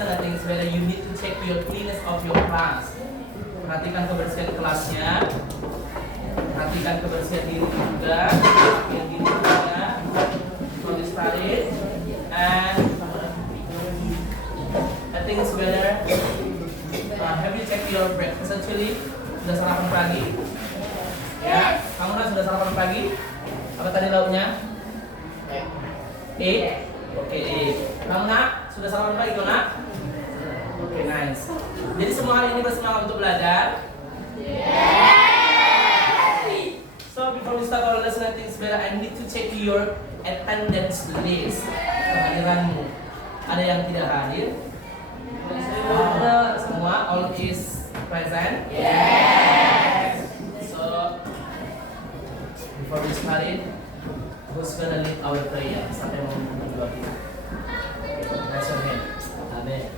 lesson, I think it's better you need to check your cleanness of your class. Perhatikan kebersihan kelasnya, perhatikan kebersihan diri juga, perhatikan diri juga. Before we started, and I think it's better. Have you checked your breakfast actually? Sudah sarapan pagi? Ya, kamu kan sudah sarapan pagi? Apa tadi lauknya? Egg. Oke, egg. Kamu nak sudah sarapan pagi kau nak? Oke, nice. Jadi semua hari ini bersemangat untuk belajar? So before we start our lesson, I think it's better I need to check your attendance list. Kehadiranmu. Ada yang tidak hadir? Semua all is present? Yes. So before we start it, who's gonna lead our prayer? Sampai mau berdoa kita. Raise your hand. Amen.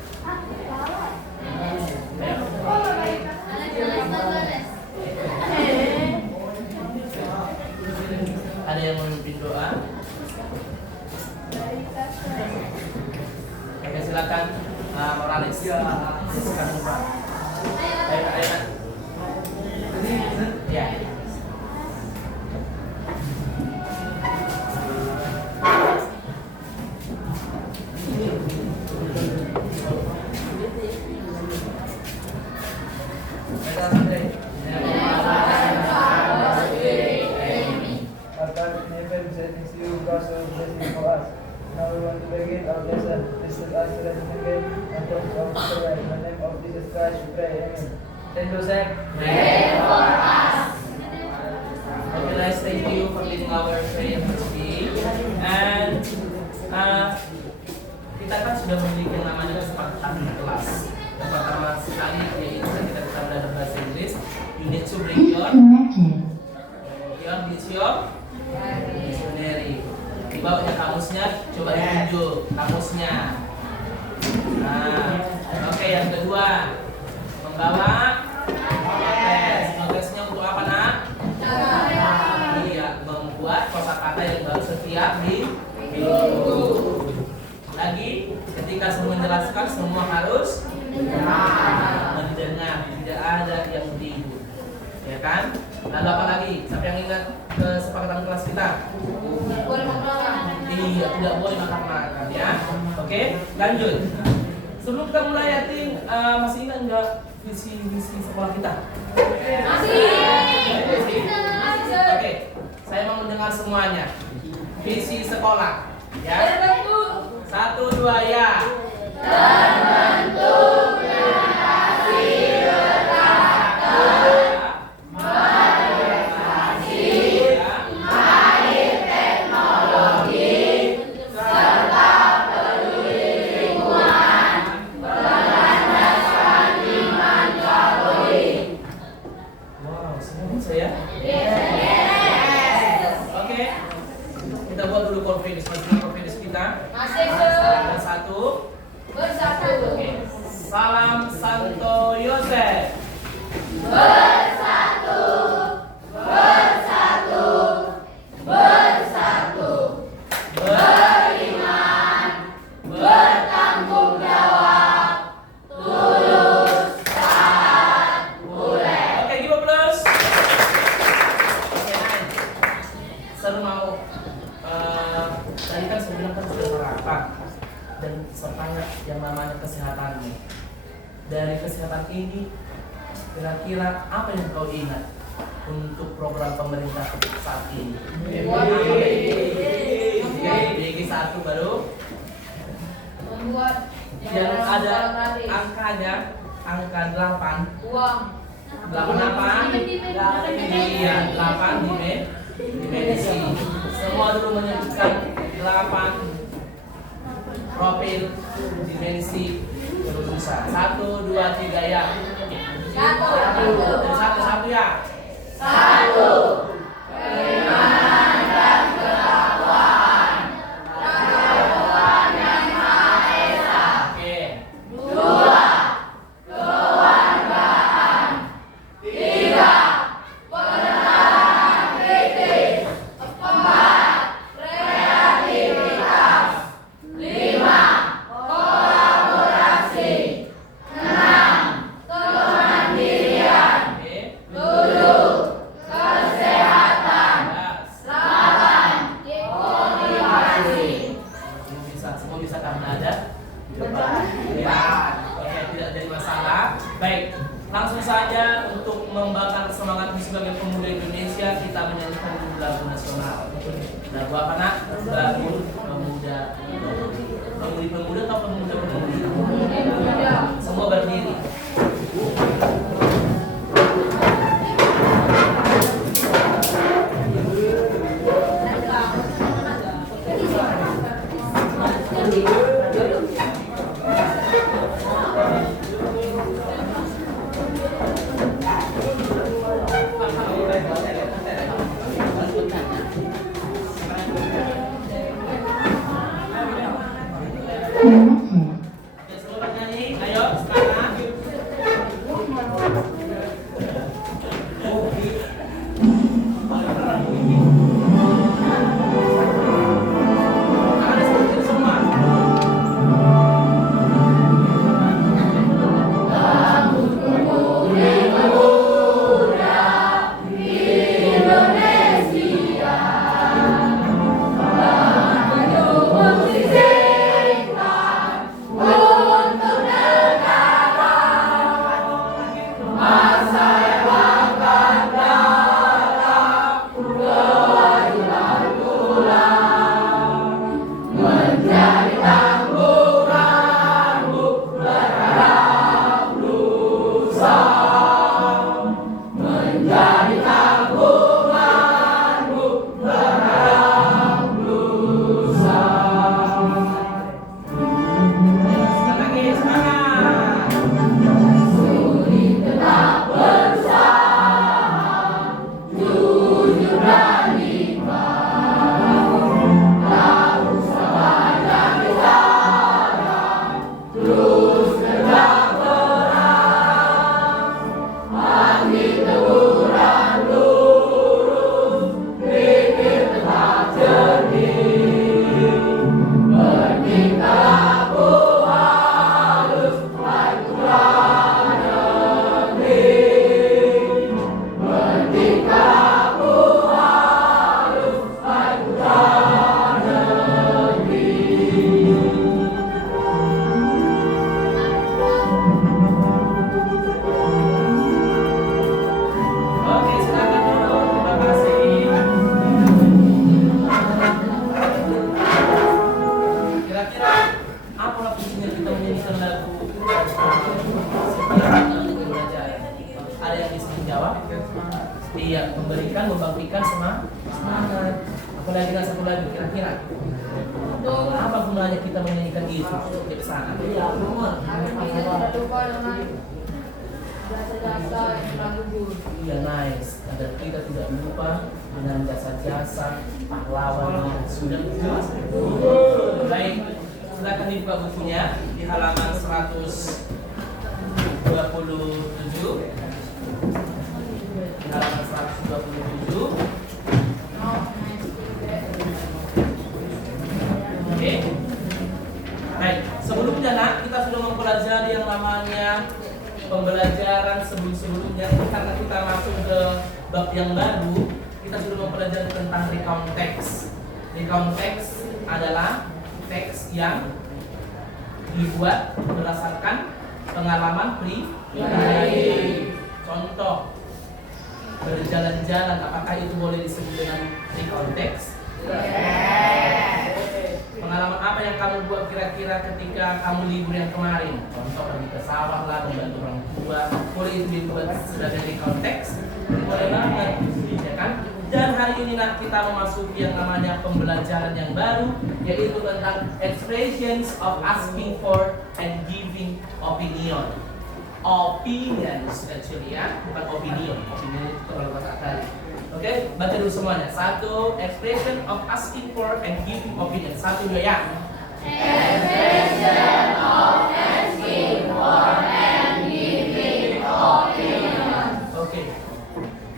Ada yang memimpin doa? Oke, silakan. Moralis. Silakan Pak. Ayo. Ya. Thank you, Zach. Pray for us. Okay, guys, thank you for leading our prayer today. And kita kan sudah memiliki yang namanya kesepakatan di kelas. Yang pertama sekali yaitu ketika kita belajar bahasa Inggris, you need to bring your dictionary. Di bawahnya kamusnya, coba ditunjuk kamusnya. Nah, oke, yang kedua membawa notesnya untuk apa nak? Iya, membuat kosakata yang baru setiap minggu. Lagi, ketika semua menjelaskan, semua harus mendengar, tidak ada yang tidur, ya kan? Lalu apa lagi? Siapa yang ingat kesepakatan kelas kita? Iya, tidak boleh makan-makan, ya. Oke, lanjut. Sebelum kita mulai, I think masih ingat nggak visi sekolah kita? Masih. Oke, saya mau mendengar semuanya. Visi sekolah, ya. 1, 2, ya. Terbentuk generasi berkarakter, berprestasi, mahir teknologi, serta peduli lingkungan, berlandaskan iman katolik. Wow, semua bisa ya? Yes. Oke, kita buat dulu confidence kita. Bersatu. Oke. Salam Santo Yosef. Bersatu. Beriman, bertanggung jawab, tulus, taat, boleh. Oke, give a plus. Oke, nice. Saya mau tadi kan saya bilang kan sudah sarapan dan sertanya yang namanya kesehatanmu. Dari kesehatan ini, kira-kira apa yang kau ingat untuk program pemerintah saat ini? BG 1 baru membuat yang ada angkanya, angka 8. uang 8 iya, 8 di medisi. Semua dulu menyebutkan 8 profil dimensi berusaha. 1, 2, 3 ya. Satu ya. 1. Keimanan dan ketakwaan. Tuhan yang Maha Esa. Oke. 2. Kewargaan. 3. Penerapan kritis. 4. Kreativitas. 5. Kolaborasi. Ya, oke, tidak jadi masalah. Baik, langsung saja untuk membakar semangat sebagai pemuda Indonesia, kita menyanyikan dulu lagu nasional. Lagu apa nak? Bangun Pemuda. Pemudi pemuda atau pemuda pemudi? Semua berdiri. Iya, memberikan, membangkitkan semangat. Apalagi dengan satu lagi kira-kira apa gunanya kita menyanyikan itu di sana? Kita tidak lupa dengan jasa-jasa yang telah gugur. Iya, nice. Agar kita tidak lupa dengan jasa-jasa pahlawan yang sudah gugur. Baik, silakan dibuka bukunya di halaman 127. Halaman 127. Oke. Baik, sebelumnya nak kita sudah mempelajari yang namanya pembelajaran sebelumnya karena kita masuk ke bab yang baru, kita sudah mempelajari tentang recount text. Recount text adalah teks yang dibuat berdasarkan pengalaman pribadi. Contoh, berjalan-jalan, apakah itu boleh disebut dengan recount text? Pengalaman apa yang kamu buat kira-kira ketika kamu libur yang kemarin? Contoh, pergi ke sawah lah, membantu orang tua. Boleh itu dibuat sebagai recount text? Boleh banget, ya kan? Dan hari ini kita memasuki yang namanya pembelajaran yang baru, yaitu tentang expressions of asking for and giving opinion. Opinions actually ya, bukan opinion. Opinion itu kalau kata tadi. Oke, baca dulu semuanya. Satu, expression of asking for and giving opinion. Satu, dua ya. Expression of asking for and giving opinion. Oke.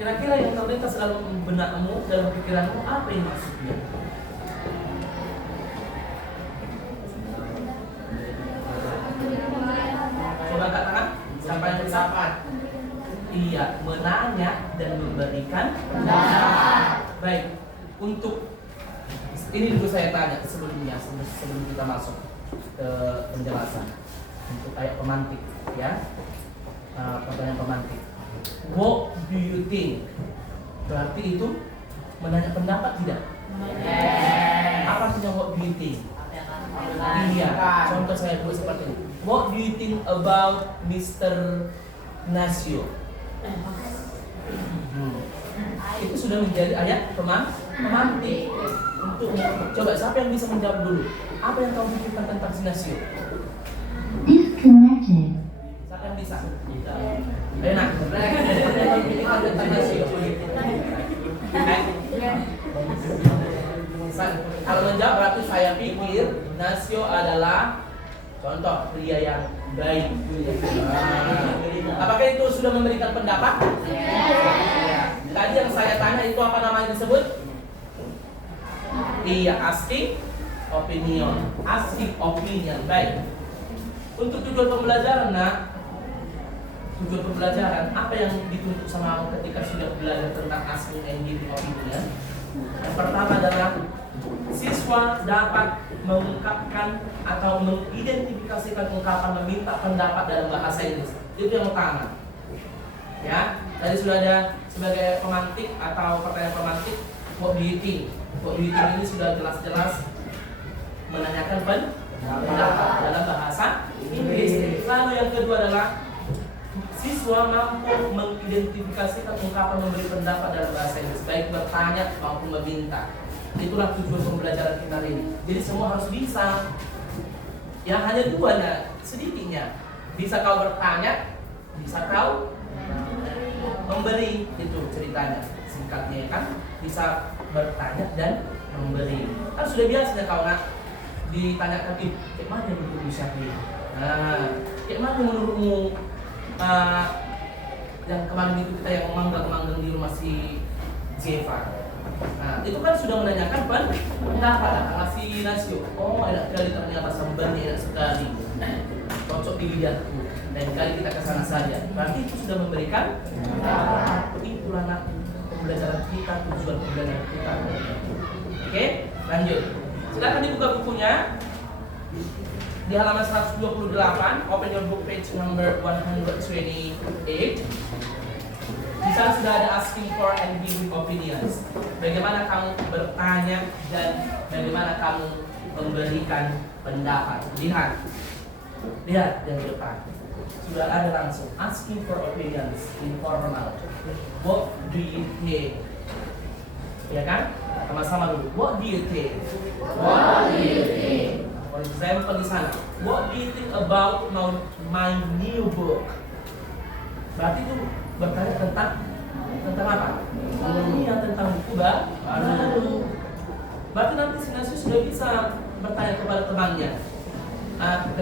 Kira-kira yang terlintas dalam benakmu, dalam pikiranmu, apa yang maksudnya? Coba katakan, siapa yang bersahabat? Iya, menanya dan memberikan pendapat. Baik, untuk ini dulu saya tanya sebelumnya, sebelum kita masuk ke penjelasan untuk kayak pemantik, ya. Pertanyaan pemantik. What do you think? Berarti itu menanya pendapat tidak? Apa artinya what do you think? Iya. Contoh saya buat seperti ini. What do you think about Mr. Nasio? Itu sudah menjadi ayat pemantik. Untuk coba siapa yang bisa menjawab dulu? Apa yang kamu pikirkan tentang si Nasio? Disconnected. Siapa yang bisa? Ayo nak. Apa yang kamu pikirkan tentang Nasio? Kalau menjawab berarti saya pikir Nasio adalah contoh pria yang baik. Apakah itu sudah memberikan pendapat? Tadi yang saya tanya itu apa namanya disebut? Iya, asking opinion. Asking opinion. Baik. Untuk tujuan pembelajaran, nak. Tujuan pembelajaran, apa yang dituntut sama ketika sudah belajar tentang asking and giving opinion? Yang pertama adalah siswa dapat mengungkapkan atau mengidentifikasikan ungkapan meminta pendapat dalam bahasa Inggris. Itu yang utama. Ya, tadi sudah ada sebagai pemantik atau pertanyaan pemantik, what do you think? What do you think ini sudah jelas-jelas menanyakan pendapat dalam bahasa Inggris. Lalu yang kedua adalah siswa mampu mengidentifikasikan ungkapan memberi pendapat dalam bahasa Inggris, baik bertanya maupun meminta. Itulah tujuan pembelajaran kita ini. Jadi semua harus bisa. Yang hanya dua sedikitnya. Bisa kau bertanya, bisa kau memberi. Itu ceritanya singkatnya, kan? Bisa bertanya dan memberi. Kan sudah biasanya kau nak ditanyakan, kayak mana menurutmu Syahri? Kayak mana menurutmu yang kemarin itu kita yang manggang di rumah si Zeva? Nah, itu kan sudah menanyakan pendapat lah si Nasio. Oh, enak sekali ternyata sambalnya enak sekali. Cocok di lidahku. Dan kali kita ke sana saja. Berarti itu sudah memberikan pendapat. Itulah nak pembelajaran kita, tujuan pembelajaran kita. Oke, lanjut. Silakan dibuka bukunya di halaman 128. Open your book page number 128. Di sana sudah ada asking for and giving opinions. Bagaimana kamu bertanya dan bagaimana kamu memberikan pendapat. Lihat yang di depan. Sudah ada langsung asking for opinions informal. What do you think? Ya kan? Sama-sama dulu. What do you think? What do you think? For example di sana. What do you think about my new book? Berarti itu bertanya tentang apa? Iya, tentang buku baru. Berarti nanti si Nasio sudah bisa bertanya kepada temannya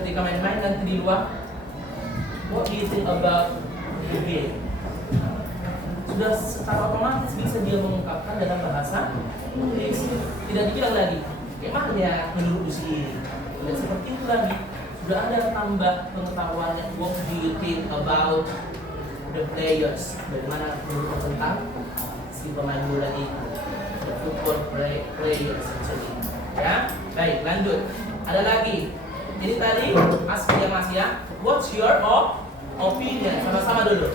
ketika main-main nanti di luar. What do you think about the game? Sudah secara otomatis bisa dia mengungkapkan dalam bahasa Inggris. Tidak dibilang lagi, kayak mana ya menurut si? Dan seperti itu lagi. Sudah ada tambah pengetahuannya. What do you think about the players? Bagaimana menurut tentang si pemain bola itu? The football players. Ya, baik, lanjut. Ada lagi. Ini tadi aslinya masih ya. What's your opinion? Sama-sama dulu.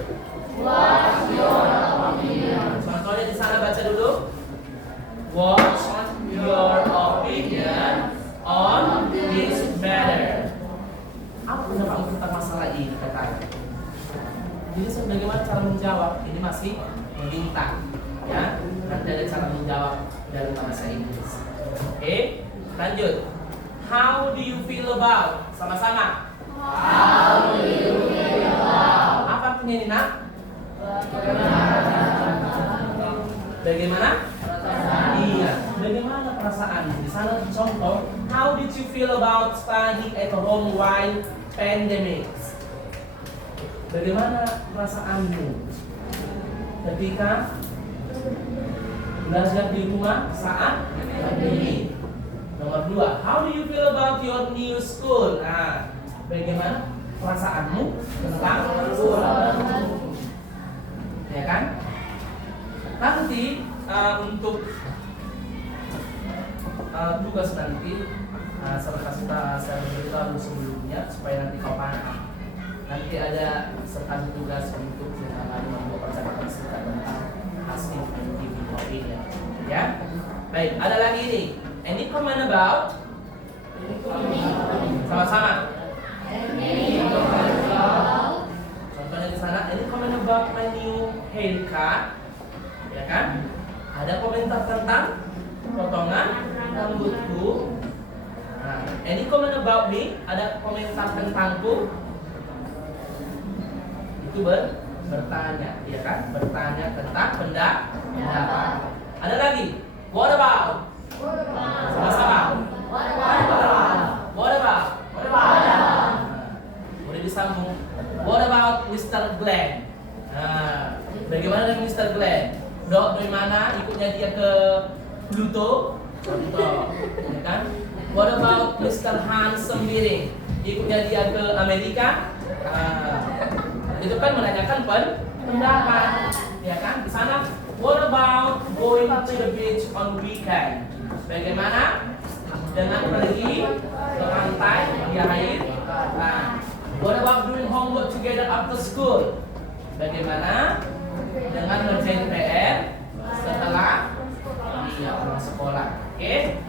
What's your opinion? Contohnya di sana baca dulu. What's your opinion on this matter? Apa pendapatmu tentang masalah ini, katanya. Jadi bagaimana cara menjawab? Ini masih meminta, ya. Nanti ada cara menjawab dalam bahasa Inggris. Oke, lanjut. How do you feel about? Sama-sama. How do you feel about? Apa artinya ini, nak? Bagaimana? Iya. Bagaimana perasaan? Di sana contoh. How did you feel about studying at home while pandemic? Bagaimana perasaanmu ketika belajar di rumah saat pandemi? Nomor 2, how do you feel about your new school? Nah, bagaimana perasaanmu tentang sekolahmu? Ya kan? Nanti untuk tugas nanti saya beritahu sebelumnya supaya nanti kau paham. Nanti ada sekali tugas untuk membuat percakapan singkat tentang asking and giving opinion. Ya, baik. Ada lagi ini. Any comment about? Sama-sama. Contohnya di sana. Any comment about my new haircut? Ya kan? Ada komentar tentang potongan rambutku. Nah, any comment about me? Ada komentar tentangku? Itu bertanya, ya kan? Bertanya tentang pendapat. Ada lagi? What about? Sama-sama. What about? Boleh disambung. What about Mr. Glenn? Nah, bagaimana dengan Mr. Glenn? Dari mana ikutnya dia ke Pluto? Contoh, ya kan? What about Mr. Handsome Biring? Ikutnya dia ke Amerika? Itu kan menanyakan pendapat, ya kan? Di sana, what about going to the beach on weekend? Bagaimana dengan pergi ke pantai di air? Nah, what about doing homework together after school? Bagaimana dengan ngerjain PR setelah pulang sekolah? Oke?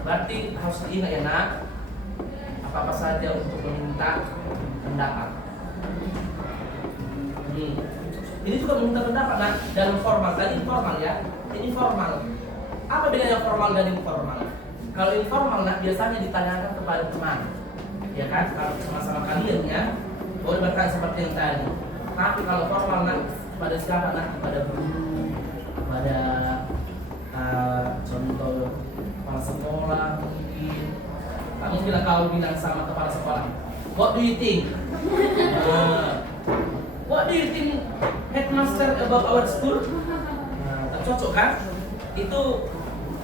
Berarti harus diingat ya nak, apa-apa saja untuk meminta pendapat. Ini juga meminta pendapat nak dalam formal, tadi informal ya. Ini formal. Apa bedanya formal dan informal? Kalau informal nak biasanya ditanyakan kepada teman, ya kan? Kalau sama-sama kalian ya, boleh bertanya seperti yang tadi. Tapi kalau formal nak pada siapa nak? Kepada guru, kepada contoh kepala sekolah mungkin. Tak mungkin kau bilang sama kepala sekolah, what do you think? What do you think headmaster about our school? Tak cocok kan? Itu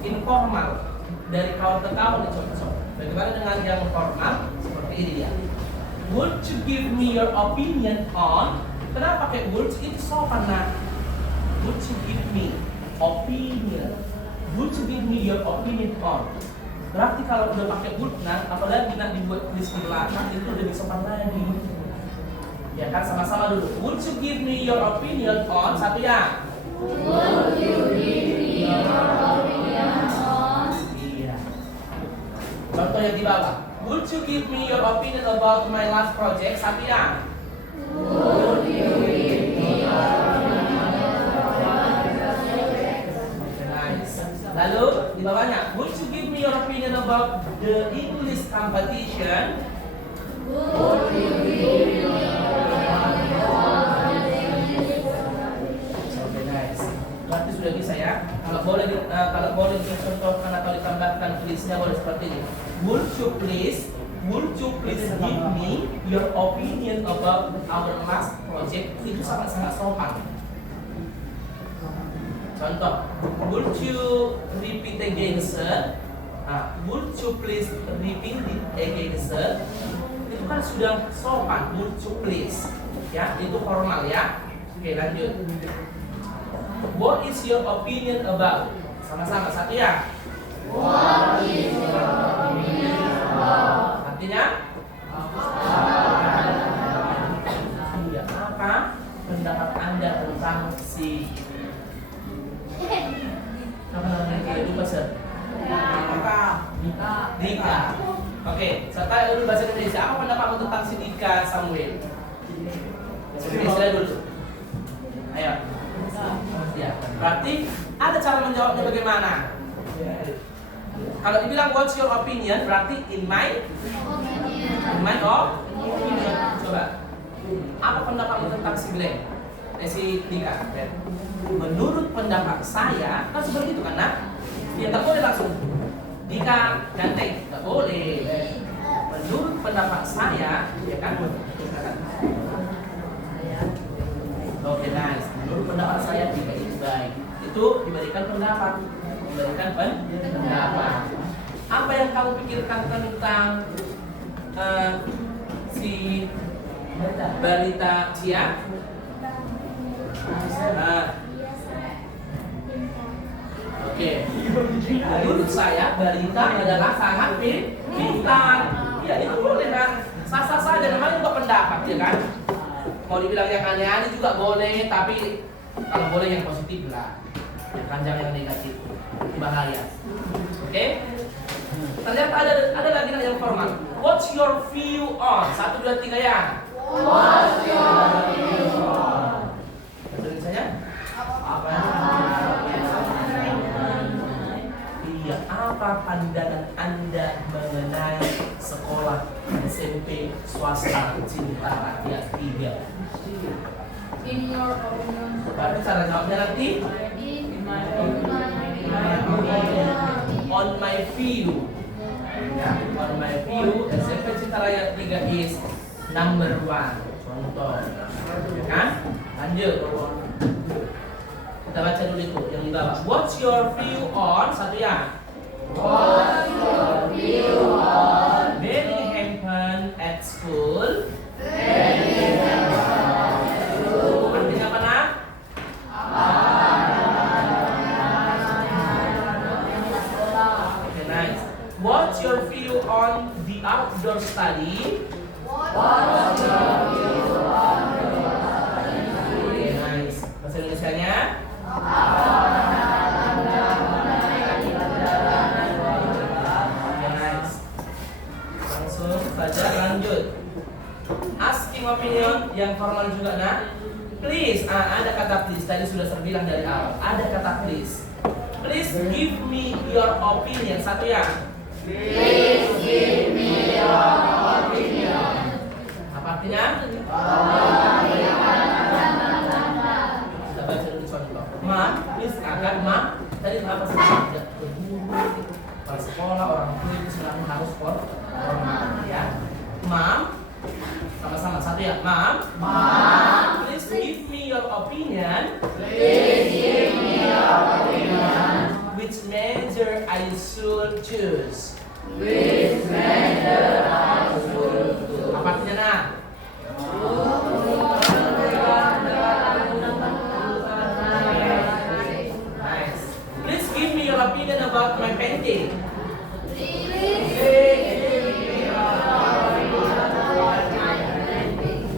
informal, dari kawan ke kawan cocok. Bagaimana dengan yang formal? Seperti ini dia. Would you give me your opinion on? Kenapa pakai would? Itu sopan nak. Would you give me opinion? Would you give me your opinion on? Berarti kalau udah pakai would nak, apalagi nak dibuat tulis di belakang itu lebih sopan lagi. Ya kan, sama-sama dulu. Would you give me your opinion on? Satu ya. Would you give me your opinion on? Iya. Contoh yang di bawah. Would you give me your opinion about my last project? Satu ya. Would you give me your opinion about my project? Nice. Lalu di bawahnya. Would you give me your opinion about the English competition? Would you give me your Berarti sudah bisa ya. Kalau boleh dicontohkan atau ditambahkan tulisnya boleh seperti ini. Would you please give me your opinion about our last project? Itu sangat-sangat sopan. Contoh, would you repeat again, sir? Would you please repeat it again, sir? Itu kan sudah sopan. Would you please? Ya, itu formal ya. Oke, lanjut. What is your opinion about? Sama-sama, satu ya. What is your opinion about? Artinya? Ya, apa pendapat Anda tentang si apa namanya dia lupa sir? Dika. Oke, serta dulu bahasa Indonesia. Apa pendapatmu tentang si Dika Samuel? Bahasa Indonesia dulu. Ayo. Ya, berarti ada cara menjawabnya bagaimana? Kalau dibilang what's your opinion, berarti in my opinion. Coba. Apa pendapatmu tentang si Glenn? Si Dika. Menurut pendapat saya, kan seperti itu kan, nak? Ya tak boleh langsung. Dika ganteng, tak boleh. Menurut pendapat saya, ya kan? Oke, nice. Menurut pendapat saya Dika itu baik. Itu diberikan pendapat. Apa yang kamu pikirkan tentang si Barita Cia? Oke. Menurut saya balita adalah sangat pintar. Ya itu boleh kan. Sah-sah saja namanya juga pendapat ya kan. Mau dibilang yang aneh-aneh juga boleh, tapi kalau boleh yang positif lah. Yang jangan yang negatif. Itu bahaya. Oke? Ternyata ada lagi yang formal. What's your view on? 1, 2, 3 ya. What's your view on? Bahasa Indonesianya? Apa? Iya, apa pandangan Anda mengenai sekolah SMP swasta Cinta Rakyat 3? In your opinion. Berarti cara jawabnya nanti on my view. Ya, on my view SMP Cinta Rakyat 3 is number 1. Contoh, ya kan? Lanjut. Kita baca dulu itu yang di bawah. What's your view on? 1 ya. What's your view on? Many happen at school. Artinya apa nak? Okay, nice. What's your view on the outdoor study? What's your view on? Okay, nice. Bahasa Indonesianya? Okay, nice. Langsung saja lanjut. Asking opinion yang formal juga nak. Please, ada kata please. Tadi sudah saya bilang dari awal. Ada kata please. Please give me your opinion. 1 ya. Please give me your opinion. Apa artinya? Kita baca dulu contoh. Ma, please akan ma. Tadi kenapa sih tidak berburu? Kalau sekolah orang tua itu sebenarnya harus formal ya. Mom, sama-sama 1 ya. Mom, please give me your opinion. Please give me your opinion. Which major I should choose? Which major I should do? Apa artinya nak? Nice. Please give me your opinion about my painting.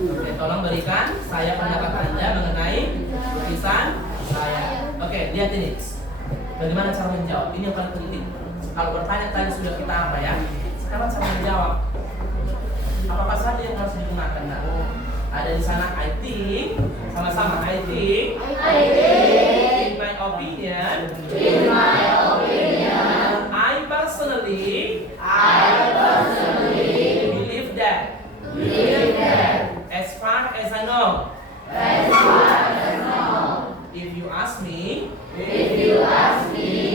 Oke, tolong berikan saya pendapat Anda mengenai lukisan saya. Oke, lihat ini. Bagaimana cara menjawab? Ini yang paling penting. Kalau bertanya tadi sudah kita apa ya? Sekarang cara menjawab. Apa saja yang harus digunakan? Nah, ada di sana I think, sama-sama I think. In my opinion. I personally. Believe that. As far as I know. If you ask me.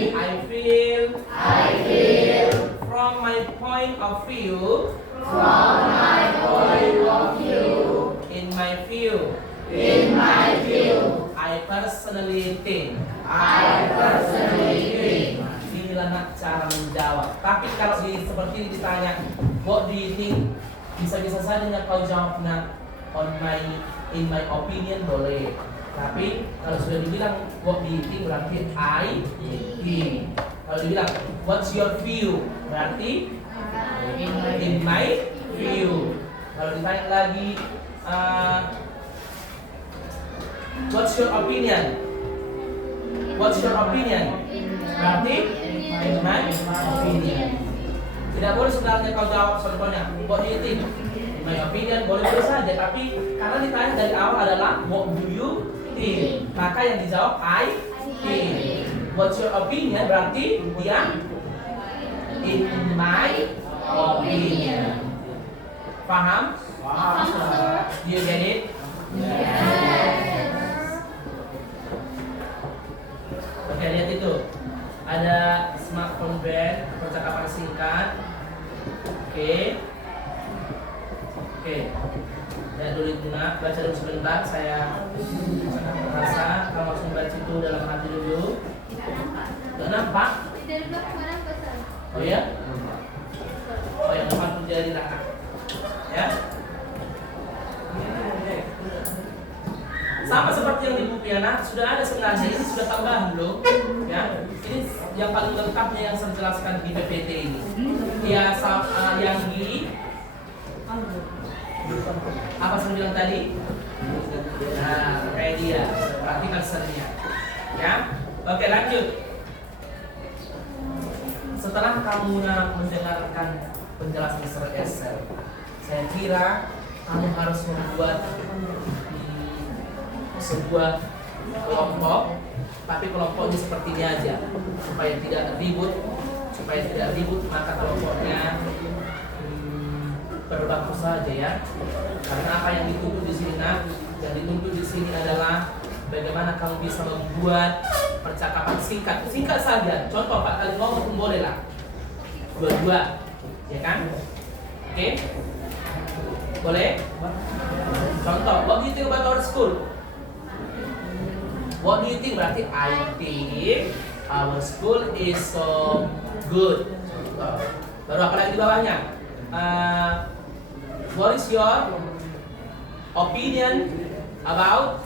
I feel. From my point of view. In my view. I personally think. Inilah nak cara menjawab. Tapi kalau seperti ini ditanya, what do you think? Bisa-bisa saja nak kau jawab nak in my opinion boleh. Tapi kalau sudah dibilang what do you think berarti I think. Kalau dibilang what's your view berarti in my view. Kalau ditanya lagi what's your opinion? Berarti in my opinion. Tidak boleh sebenarnya kau jawab contohnya what do you think? In my opinion boleh saja, tapi karena ditanya dari awal adalah what do you think, maka yang dijawab I think. What's your opinion berarti dia in my opinion. Paham? Do you get it? Oke, lihat itu. Ada smartphone brand, percakapan singkat. Oke. Lihat dulu itu nak, baca dulu sebentar. Saya rasa kalau langsung baca itu dalam hati dulu. Gak nampak? Oh ya? Oh yang depan pun jadi raka. Ya? Sama seperti yang di buku ya nak, sudah ada sebenarnya, ini sudah tambahan loh. Ya? ini yang paling lengkapnya yang saya jelaskan di PPT ini. Ya, yang di apa saya bilang tadi? Nah, kayak dia. Perhatikan sernya. Ya, oke lanjut. Setelah kamu mendengarkan penjelasan Mr. Excel, saya kira kamu harus membuat sebuah kelompok, tapi kelompoknya seperti ini aja, supaya tidak ribut, maka kelompoknya berbaku saja ya. Karena apa yang dituntut di sini yang dituntut di sini adalah bagaimana kamu bisa membuat percakapan singkat saja. Contoh 4 kali ngomong pun boleh lah, 2-2, ya kan? Oke? Boleh? Contoh, what do you think about our school? What do you think? Berarti I think our school is so good. Contoh. Baru apa lagi di bawahnya? What is your opinion about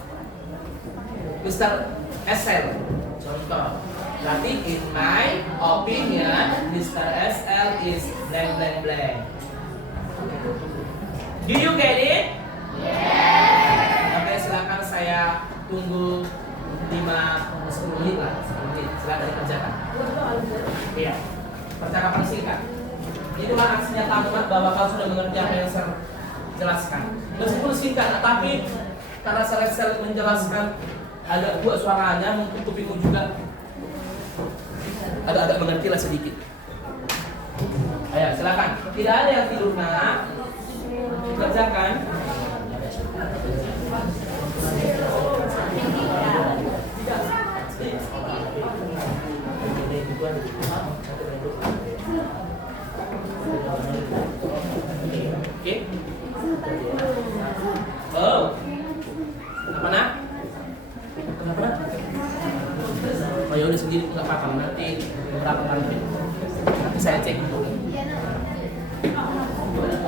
Mr. SL? Contoh. Berarti in my opinion Mr. SL is blank blank blank. Do you get it? Oke, silakan saya tunggu 5-10 menit lah. 10 menit. Silakan dikerjakan. Iya. Percakapan singkat. Itulah aksinya kamu bahwa kau sudah mengerti apa yang saya jelaskan. Meskipun singkat, tapi karena saya menjelaskan agak buat suaranya, mungkin kupingmu juga agak mengerti lah sedikit. Ayo, silakan. Tidak ada yang tidur nak. Kerjakan. Oke. Oh. Kenapa nak? Kenapa nak? Oh ya udah sendiri nggak apa-apa, nanti beberapa kali nanti saya cek dulu.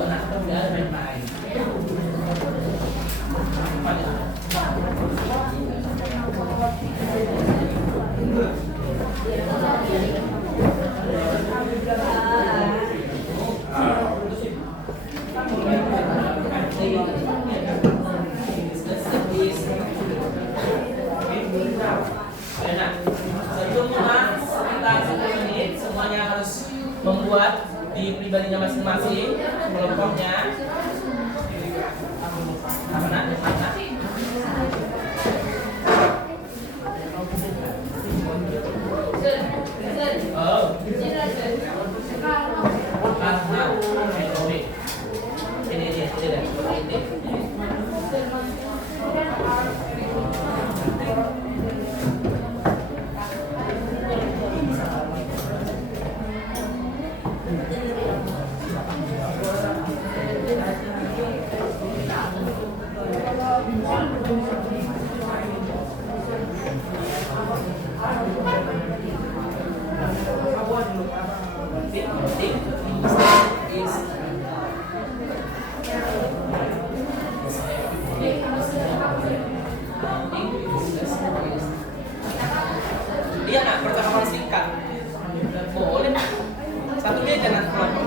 Nak, nggak ada main-main. Membuat di pribadinya masing-masing kelompoknya. Apa nak? Oh. Karena ini Iya nak, percakapan singkat. Boleh. Satu meja nak kelompok.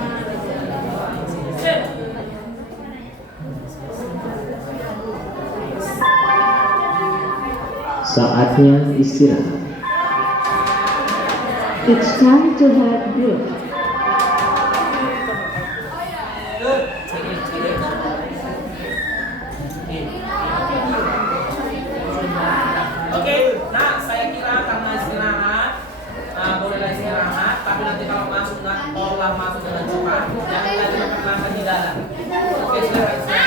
Saatnya istirahat. It's time to have break. Oke, nah saya kira karena istirahat, bolehlah istirahat, tapi nanti kalau masuk, olah masuk dengan cepat, jangan lagi memperkenalkan di dalam. Oke, silakan.